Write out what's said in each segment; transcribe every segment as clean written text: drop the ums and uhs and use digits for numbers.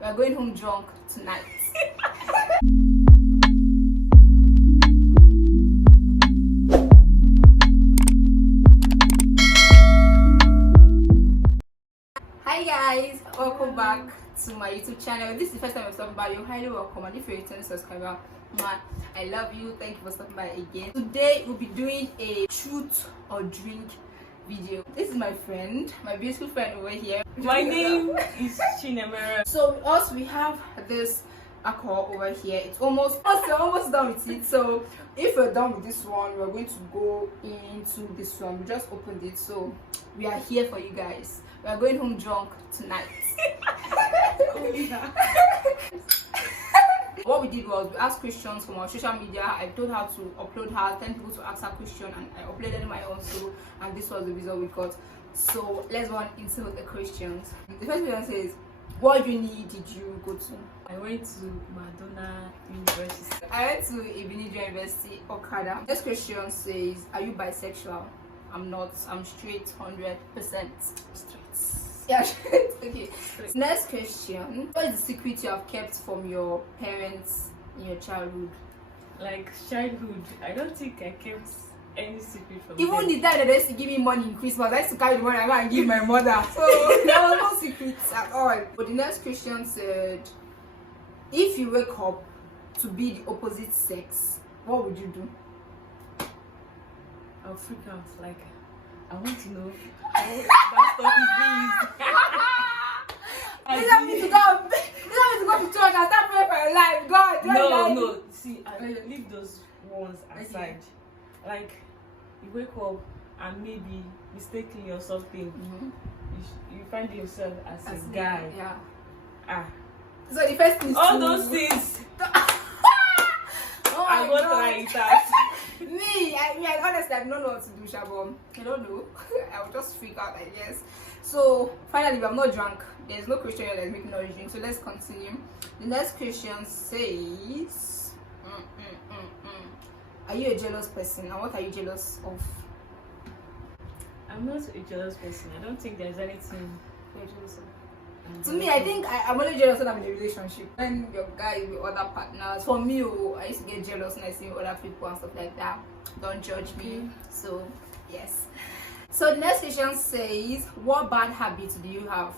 We are going home drunk tonight. Hi guys, welcome back to my YouTube channel. If this is the first time I'm stopping by, you're highly welcome, and if you're a returning subscriber, I love you. Thank you for stopping by again. Today we'll be doing a truth or drink video. This is my friend, my beautiful friend over here. My name is nnamani. So with us we have this alcohol over here. It's almost done with it. So if we're done with this one, we're going to go into this one. We just opened it, so we are here for you guys. We are going home drunk tonight. What we did was we asked questions from our social media. I told her to upload her 10 people to ask her question, and I uploaded my own too, and this was the result we got. So let's run into the questions. The first question says, what uni did you go to? I went to Madonna University. I went to Nigerian University, Okada. This question says, are you bisexual? I'm not. I'm straight, 100% straight. Yeah, straight. Okay. Straight. Next question. What is the secret you have kept from your parents in your childhood? Like childhood, I don't think I kept any secret from Even them. the time that they used to give me money in Christmas, I used to carry the money and go and give my mother. So there was no secrets at all. But the next question said, if you wake up to be the opposite sex, what would you do? I'll freak out. Like, I want to know how that stuff is being used. You don't need to go to church and start praying for your life. God, No. See, I leave those ones aside. Like, you wake up and maybe mistakenly or something, you find yourself as a guy. Yeah. So the first thing is all those things. Oh I won't try it out. Me, honestly, I don't know what to do, Shabom. I don't know. I will just freak out, I guess. So finally, we have not drunk. There's no question here that's making us drink. So let's continue. The next question says, are you a jealous person, and what are you jealous of? I'm not a jealous person. I don't think there's anything you're jealous of. To me, I think I'm only jealous when I'm in a relationship. When your guy is with other partners. For me, I used to get jealous when I see other people and stuff like that. Don't judge me. So yes. So the next question says, what bad habits do you have?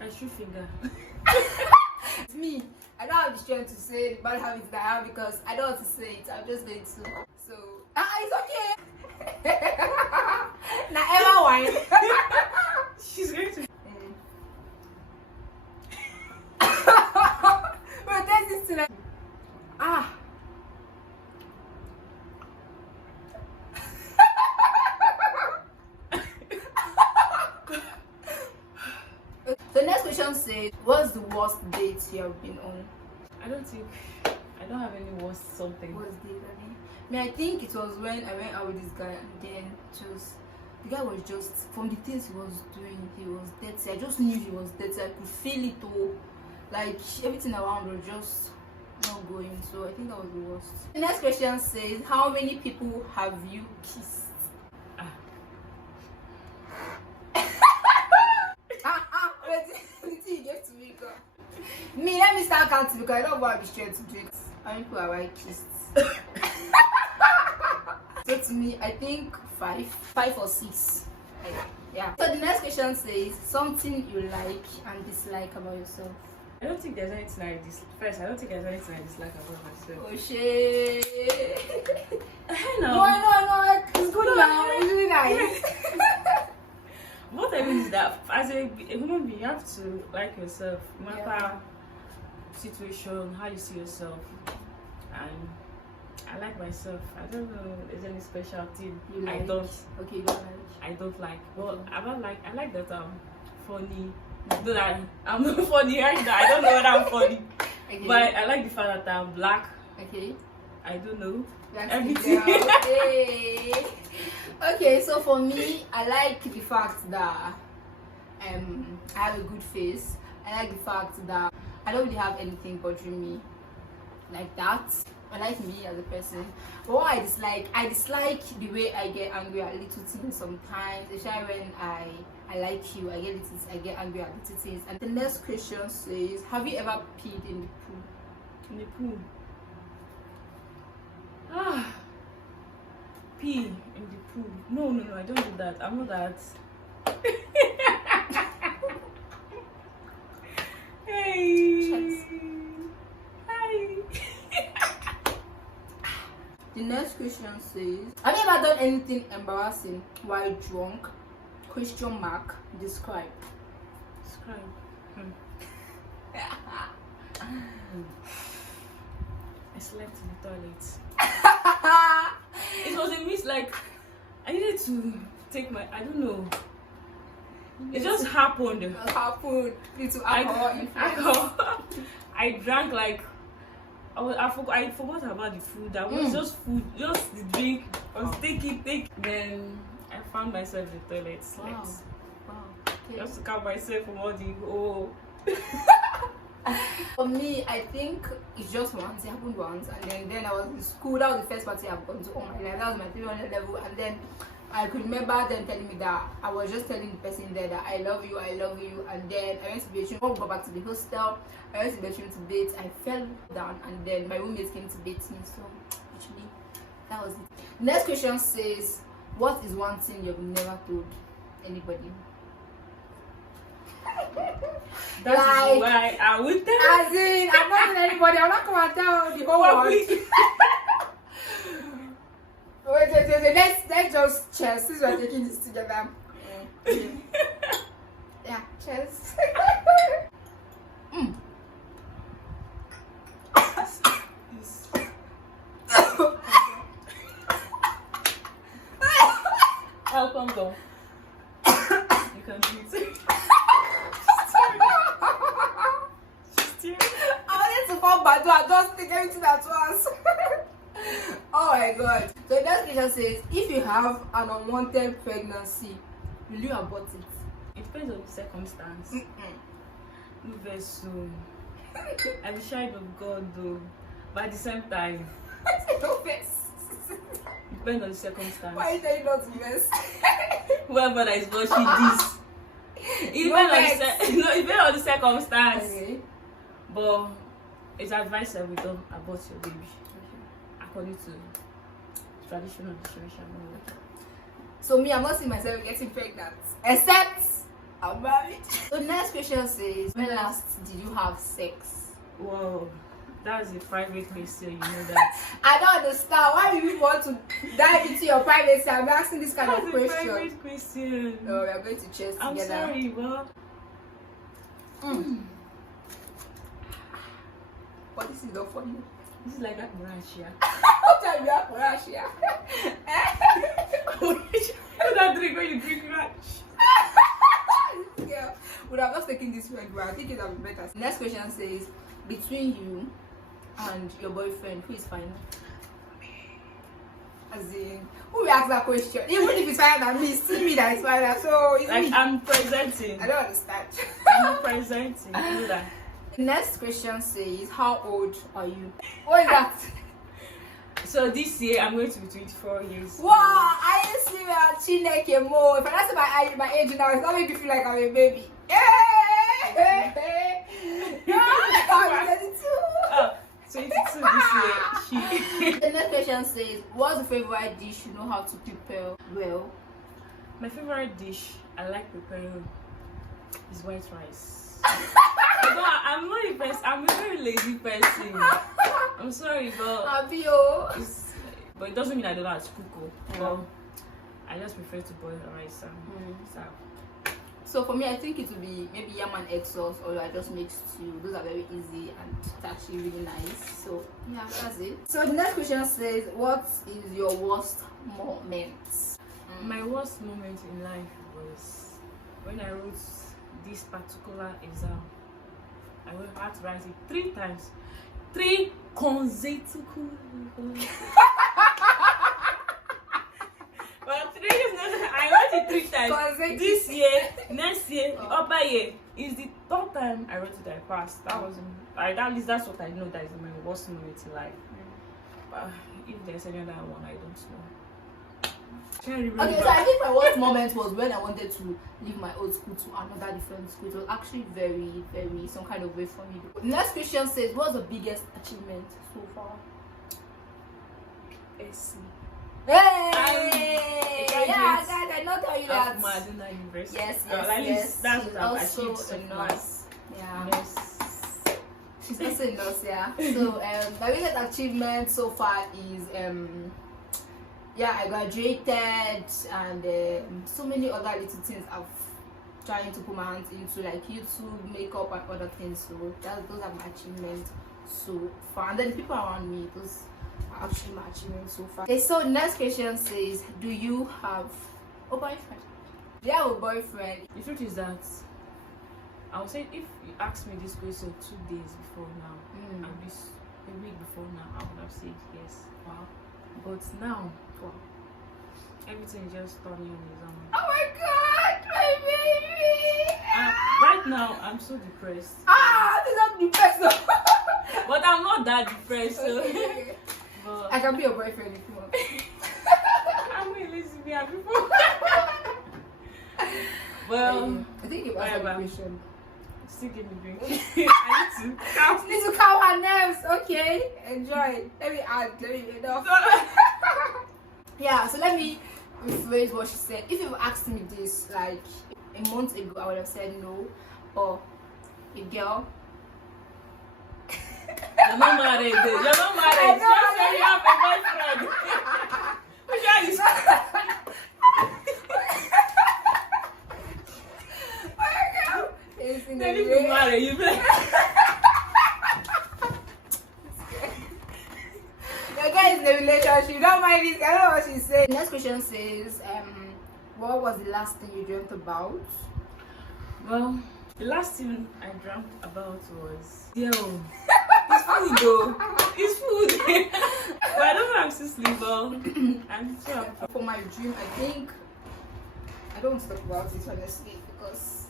I shoot finger. It's me. I don't have the strength to say the bad habits that I have because I don't want to say it. I'm just going to. So it's okay. Now ever wine. She's going to. But this is tonight. The next question says, what's the worst date you have been on? I don't have any worst something. Worst date, I think it was when I went out with this guy, and then the guy was just, from the things he was doing, he was dirty. I just knew he was dirty. I could feel it all. Like everything around was just not going. So I think that was the worst. The next question says, how many people have you kissed? Me, let me start counting because I don't want to be straight to drinks. How many people have I kissed? So to me, I think 5 or 6. Yeah. So the next question says, something you like and dislike about yourself. I don't think there's anything I dislike. First, I don't think there's anything I dislike about myself. Oh shit. No. No, it's good now. It's really nice. What I mean is that as a human being, you have to like yourself, no matter situation, how you see yourself. And I like myself. I don't know if there's any special thing I don't. Okay, you don't like. I don't like. Well, I like that I'm funny. Though that I'm not funny right now. I don't know whether I'm funny. Okay. But I like the fact that I'm black. Okay. I don't know. That's everything. Okay, so for me, I like the fact that I have a good face. I like the fact that I don't really have anything bothering me like that. I like me as a person. But what I dislike the way I get angry at little things sometimes, especially when I like you, I get angry at little things. And the next question says, have you ever peed in the pool? In the pool. Ah, pee in the pool. No, I don't do that. I'm not that. Hey. Hi. The next question says, have you ever done anything embarrassing while drunk? Question mark. Describe. I slept in the toilet. It was a miss, like I needed to take my, I don't know. It just happened. Little alcohol. I drank like I forgot about the food. That was just food, just the drink. I was taking. Then I found myself in the toilet. Slept. Wow. Okay. Just to calm myself from all the For me, I think it's just once. It happened once, and then I was in school. That was the first party I've gone to all my life. That was my 300 level, and then I could remember them telling me that I was just telling the person there that I love you, and then I went to the bathroom. When we got back to the hostel, I went to the bathroom to bathe. I fell down, and then my roommates came to bathe me. So, actually, that was it. Next question says, what is one thing you've never told anybody? That's like, why I would tell. As in, I'm not telling anybody. I'm not going to tell the whole world. Wait. Let's just cheers since we're taking this together. Yeah, cheers. I'll come go. You can do it. I wanted to come back to I just think everything at once. Oh my god. So the next question says, if you have an unwanted pregnancy, will you abort it? It depends on the circumstance. No very soon. I'm a child of God though. But at the same time, No face. it depends on the circumstance. Why are you telling not to mess? Whoever that is watching this. It depends on the circumstance. Okay. But it's advised that we don't abort your baby. According to traditional situation. So me, I'm not seeing myself getting pregnant. Except I'm married. So the next question says, when last did you have sex? Whoa, that's a private question, you know that. I don't understand. Why do you want to dive into your privacy? I'm asking this kind of That's question. a private question. No, we are going to cheers together. I'm sorry, but But this is not funny. this is like that Russia. What time you have for Russia? What's that drink when you drink ranch? Girl, would have just taken this one, but I think it would be better. Next question says, between you and your boyfriend, who is finer? As in, who will ask that question? Even if it's finer than me, it's still me that is finer. So it's Like me. I'm presenting. I don't understand. I'm presenting. You know that. The next question says, how old are you? What is that? So this year I'm going to be 24 years. Wow, I ain't serious. Chineke mo. If I say my age now, it's not making me feel like I'm a baby. I'm 22. Oh, 22 this year. The next question says, what's the favorite dish you know how to prepare well? My favorite dish I like preparing is white rice. No, I'm not a person. I'm a very lazy person. I'm sorry, but but it doesn't mean I don't know how to cook. Well, I just prefer to boil rice and serve. So for me, I think it would be maybe yam and egg sauce, or I just make stew. Those are very easy and it's actually really nice. So yeah, that's it. So the next question says, what is your worst moment? My worst moment in life was when I wrote this particular exam. I had to write it 3 times. 3 consecutive. But 3 is not. I wrote it 3 times. This year, next year, the upper year is the 3rd time I wrote it. I passed. That wasn't. At least that's what I know. That is my worst moment in life. If there's any other one, I don't know. Okay, so I think my worst moment was when I wanted to leave my old school to another different school. It was actually very, very some kind of way for me. The next question says, what's the biggest achievement so far? SC. Hey! Yeah, guys, I not tell you that. University. Yes, at least that's what I've also achieved so a far. nurse. Yeah. Yes. She's also a nurse, yeah. So my biggest achievement so far is yeah, I graduated and so many other little things I've trying to put my hands into, like YouTube, makeup and other things. So those are my achievements so far. And then the people around me, those are actually my achievements so far. Okay, so next question says, do you have a boyfriend? Do you have a boyfriend? The truth is that I would say if you asked me this question 2 days before now, at least a week before now, I would have said yes. Wow. But now, wow, everything is just turning on its own. Oh my god, my baby! Right now, I'm so depressed. This is depressed. But I'm not that depressed. So. Okay. But I can be your boyfriend if you want. I'm a lesbian before. Well, I think you've answered the question. Still give me drink. I need to calm her nerves. Okay, enjoy. Let me add. Yeah, so let me rephrase what she said. If you've asked me this like a month ago, I would have said no. Or a girl. You're not married. You're not married. Just say you have a boyfriend. Which are you? Then if you marry, you be like. The guy is in a relationship. Don't mind this. I don't know what she said. Next question says, what was the last thing you dreamt about? Well, the last thing I dreamt about was it's food though. It's food. But I don't know, I'm still sleeping. I'm so happy. For my dream, I think I don't want to talk about this honestly because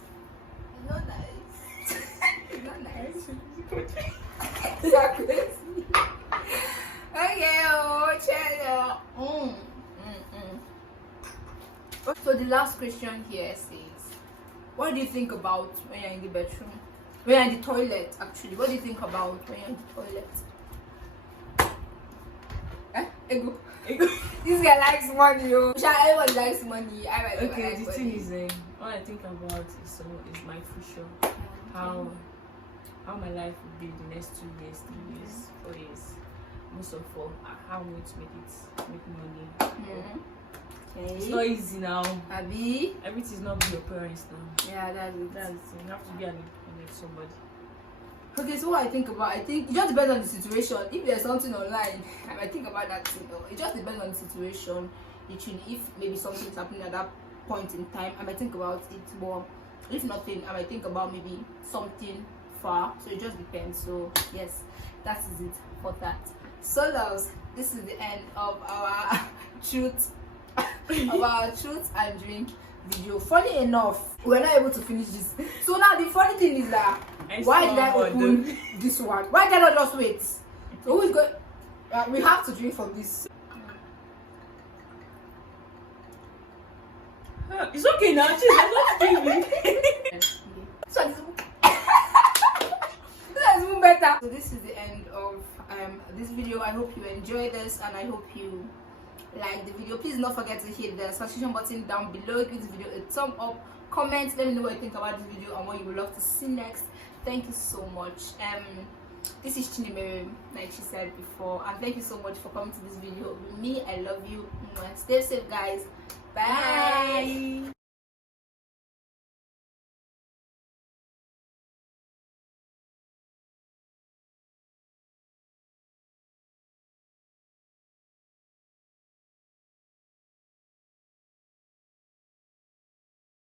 it's not nice. It's not nice. Exactly. Okay, So the last question here says, what do you think about when you're in the bedroom? When you're in the toilet, actually. What do you think about when you're in the toilet? Ego. This guy likes money, yo. Everyone likes money. Okay, the thing is, all I think about is my future. How my life will be the next 2 years, 3 years, 4 years. Most of all, how I'm going to make money. Okay. It's not easy now. Abi? Everything is not be your parents now. Yeah, that's it. You have to be with somebody. Okay, so what I think about, it just depends on the situation. If there's something online, I might think about that thing. It just depends on the situation. Literally, if maybe something's happening at that point in time, I might think about it more. If nothing, I might think about maybe something far. So it just depends. So yes, that is it for that. So loves, this is the end of our truth and drink video. Funny enough, we're not able to finish this. So now the funny thing is that why did I open this one? Why did I not just wait? So who is going? We have to drink from this. It's okay now. She's not giving. So this is even better. So this is the end of this video. I hope you enjoyed this and I hope you like the video. Please don't forget to hit the subscription button down below. Give this video a thumb up, comment, let me know what you think about this video and what you would love to see next. Thank you so much. This is Chinimere, like she said before, and thank you so much for coming to this video with me. I love you. Stay safe, guys. Bye.